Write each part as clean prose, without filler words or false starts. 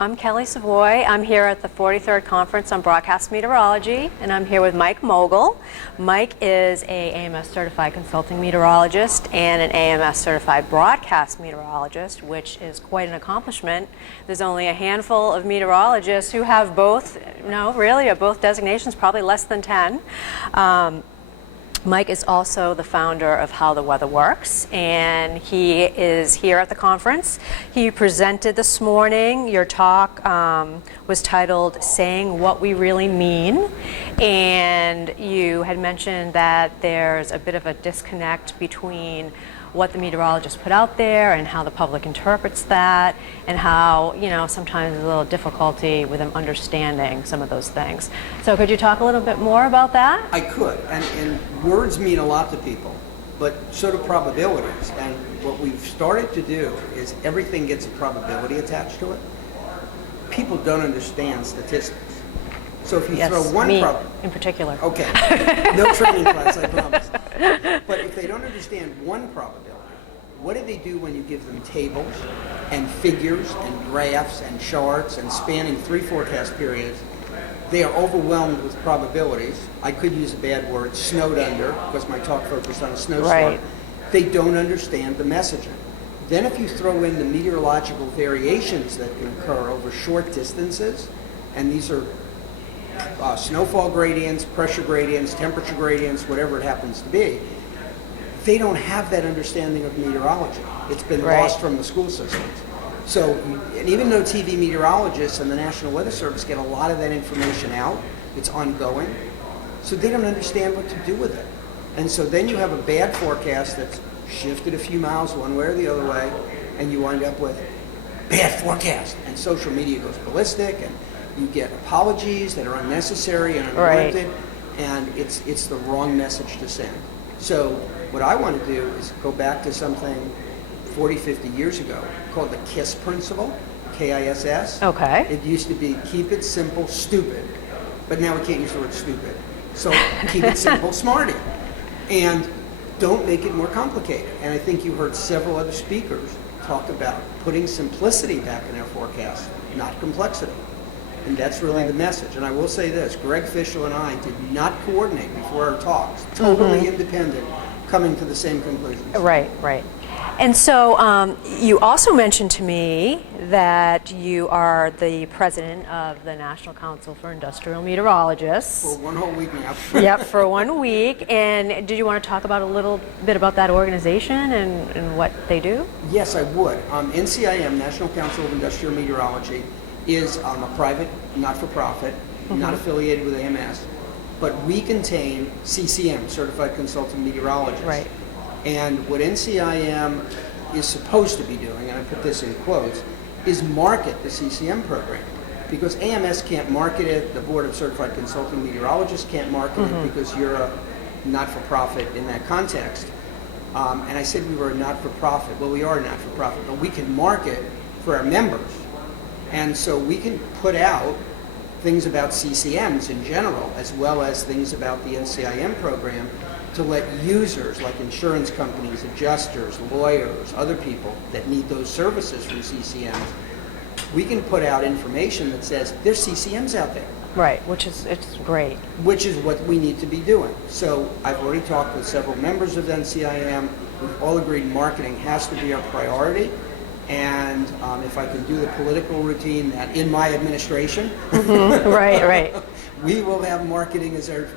I'm Kelly Savoie. I'm here at the 43rd Conference on Broadcast Meteorology, and I'm here with Mike Mogil. Mike is a AMS certified consulting meteorologist and an AMS certified broadcast meteorologist, which is quite an accomplishment. There's only a handful of meteorologists who have both, both designations, probably less than 10. Mike is also the founder of How the Weather Works, and he is here at the conference. He presented this morning. Your talk was titled Saying What We Really Mean, and you had mentioned that there's a bit of a disconnect between what the meteorologists put out there and how the public interprets that, and how, sometimes there's a little difficulty with them understanding some of those things. So could you talk a little bit more about that? I could, and words mean a lot to people, but so do probabilities. And what we've started to do is everything gets a probability attached to it. People don't understand statistics. So if you throw one in particular. Okay, no training class, I promise. But if they don't understand one probability, what do they do when you give them tables and figures and graphs and charts and spanning 3 forecast periods? They are overwhelmed with probabilities. I could use a bad word, snowed under, because my talk focused on a snowstorm. Right. They don't understand the messaging. Then if you throw in the meteorological variations that can occur over short distances, and these are snowfall gradients, pressure gradients, temperature gradients, whatever it happens to be, they don't have that understanding of meteorology. It's been lost from the school systems. So, and even though TV meteorologists and the National Weather Service get a lot of that information out, it's ongoing, so they don't understand what to do with it. And so then you have a bad forecast that's shifted a few miles one way or the other way, and you wind up with bad forecast. And social media goes ballistic, and you get apologies that are unnecessary and unwarranted, and it's the wrong message to send. So what I want to do is go back to something 40, 50 years ago called the KISS principle, K-I-S-S. Okay. It used to be keep it simple, stupid, but now we can't use the word stupid. So keep it simple, smarty, and don't make it more complicated. And I think you heard several other speakers talk about putting simplicity back in our forecast, not complexity. And that's really the message. And I will say this, Greg Fischel and I did not coordinate before our talks, totally independent, coming to the same conclusions. Right. And so you also mentioned to me that you are the president of the National Council for Industrial Meteorologists. For 1 whole week now. Yep, for 1 week. And did you want to talk about a little bit about that organization and what they do? Yes, I would. NCIM, National Council of Industrial Meteorology, is a private, not-for-profit, not affiliated with AMS, but we contain CCM, Certified Consultant Meteorologists. Right. And what NCIM is supposed to be doing, and I put this in quotes, is market the CCM program. Because AMS can't market it, the Board of Certified Consulting Meteorologists can't market it because you're a not-for-profit in that context. And I said we were a not-for-profit. Well, we are a not-for-profit, but we can market for our members. And so we can put out things about CCMs in general, as well as things about the NCIM program, to let users like insurance companies, adjusters, lawyers, other people that need those services from CCMs, we can put out information that says there's CCMs out there. Right, it's great. Which is what we need to be doing. So I've already talked with several members of NCIM. We've all agreed marketing has to be our priority. And if I can do the political routine that in my administration, right, we will have marketing as our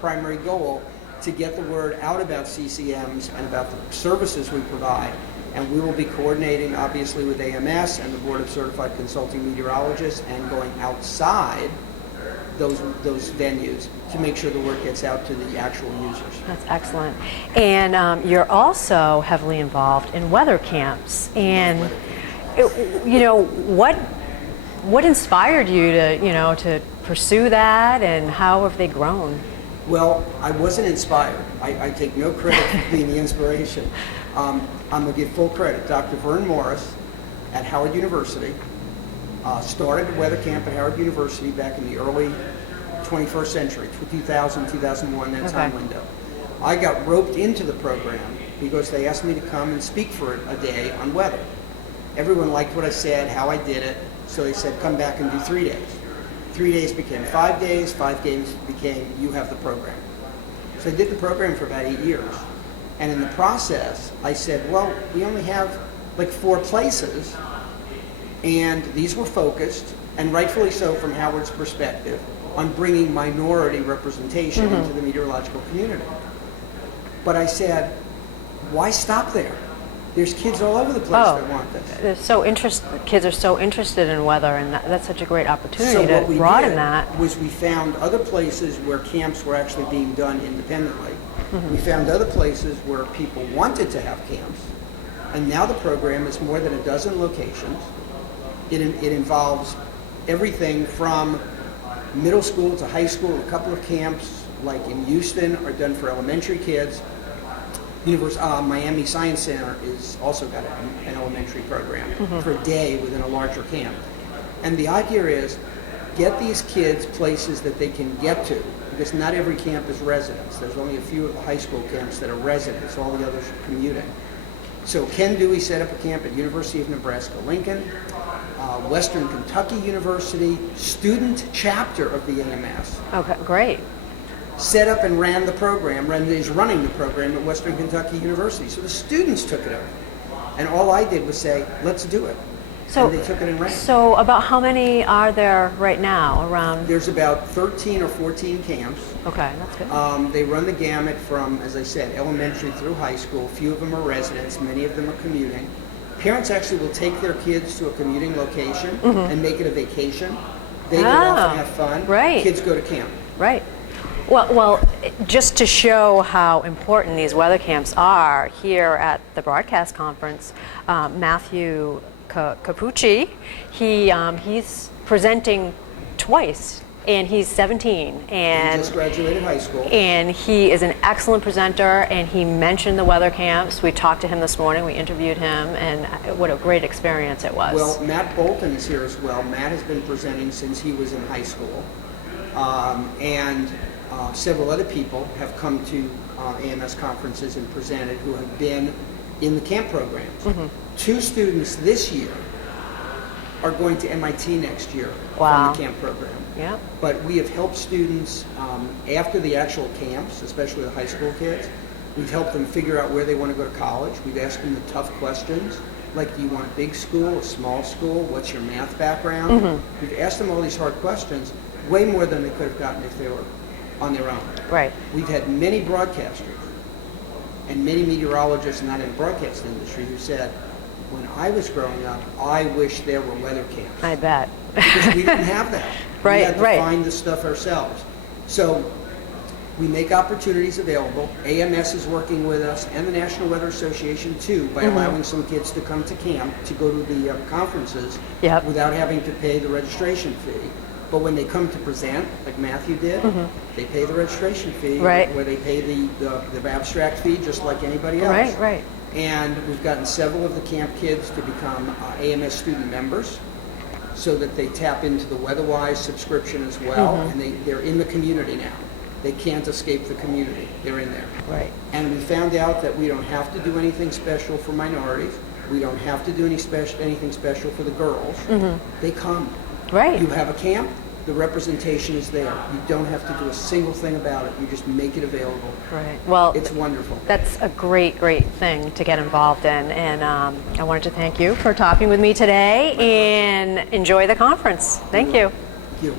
primary goal to get the word out about CCMs and about the services we provide. And we will be coordinating, obviously, with AMS and the Board of Certified Consulting Meteorologists and going outside those venues to make sure the word gets out to the actual users. That's excellent. And you're also heavily involved in weather camps. And what inspired you to pursue that, and how have they grown? Well, I wasn't inspired. I take no credit for being the inspiration. I'm going to give full credit. Dr. Vern Morris at Howard University started a weather camp at Howard University back in the early 21st century, 2000, 2001, that time window. I got roped into the program because they asked me to come and speak for a day on weather. Everyone liked what I said, how I did it, So they said, come back and do 3 days. 3 days became 5 days, 5 days became, you have the program. So I did the program for about 8 years. And in the process, I said, well, we only have like 4 places, and these were focused, and rightfully so from Howard's perspective, on bringing minority representation into the meteorological community. But I said, why stop there? There's kids all over the place that want this. Kids are so interested in weather, and that's such a great opportunity So to what we broaden did that. was we found other places where camps were actually being done independently. We found other places where people wanted to have camps, and now the program is more than a dozen locations. It involves everything from middle school to high school. A couple of camps, like in Houston, are done for elementary kids. Miami Science Center is also got an elementary program for a day within a larger camp. And the idea is, get these kids places that they can get to, because not every camp is residence. There's only a few of the high school camps that are residents. All the others are commuting. So Ken Dewey set up a camp at University of Nebraska-Lincoln, Western Kentucky University, student chapter of the AMS. Okay, great. Set up and ran the program, is running the program at Western Kentucky University. So the students took it over. And all I did was say, let's do it. So, and they took it and ran. So about how many are there right now around? There's about 13 or 14 camps. Okay, that's good. They run the gamut from, as I said, elementary through high school. A few of them are residents, many of them are commuting. Parents actually will take their kids to a commuting location and make it a vacation. They go off and have fun. Right. Kids go to camp. Right. Well, just to show how important these weather camps are, here at the broadcast conference, Matthew Capucci, he's presenting twice, and he's 17, and He just graduated high school. And he is an excellent presenter, and he mentioned the weather camps. We talked to him this morning, we interviewed him, and what a great experience it was. Well, Matt Bolton is here as well. Matt has been presenting since he was in high school, and several other people have come to AMS conferences and presented who have been in the camp programs. 2 students this year are going to MIT next year from the camp program. Yeah. But we have helped students after the actual camps, especially the high school kids. We've helped them figure out where they want to go to college. We've asked them the tough questions, like, do you want a big school, a small school? What's your math background? We've asked them all these hard questions, way more than they could have gotten if they were on their own. Right. We've had many broadcasters and many meteorologists not in the broadcast industry who said, when I was growing up, I wish there were weather camps. I bet. Because we didn't have that. Right, we had to right. find the stuff ourselves. So we make opportunities available. AMS is working with us, and the National Weather Association too, by allowing some kids to come to camp to go to the conferences without having to pay the registration fee. But when they come to present, like Matthew did, they pay the registration fee, where they pay the abstract fee just like anybody else. Right, right. And we've gotten several of the camp kids to become AMS student members, so that they tap into the WeatherWise subscription as well, and they're in the community now. They can't escape the community. They're in there. Right. And we found out that we don't have to do anything special for minorities. We don't have to do anything special for the girls. They come. Right. You have a camp, the representation is there. You don't have to do a single thing about it. You just make it available. Right. Well, it's wonderful. That's a great, great thing to get involved in. And I wanted to thank you for talking with me today, and enjoy the conference. Thank you. Thank you.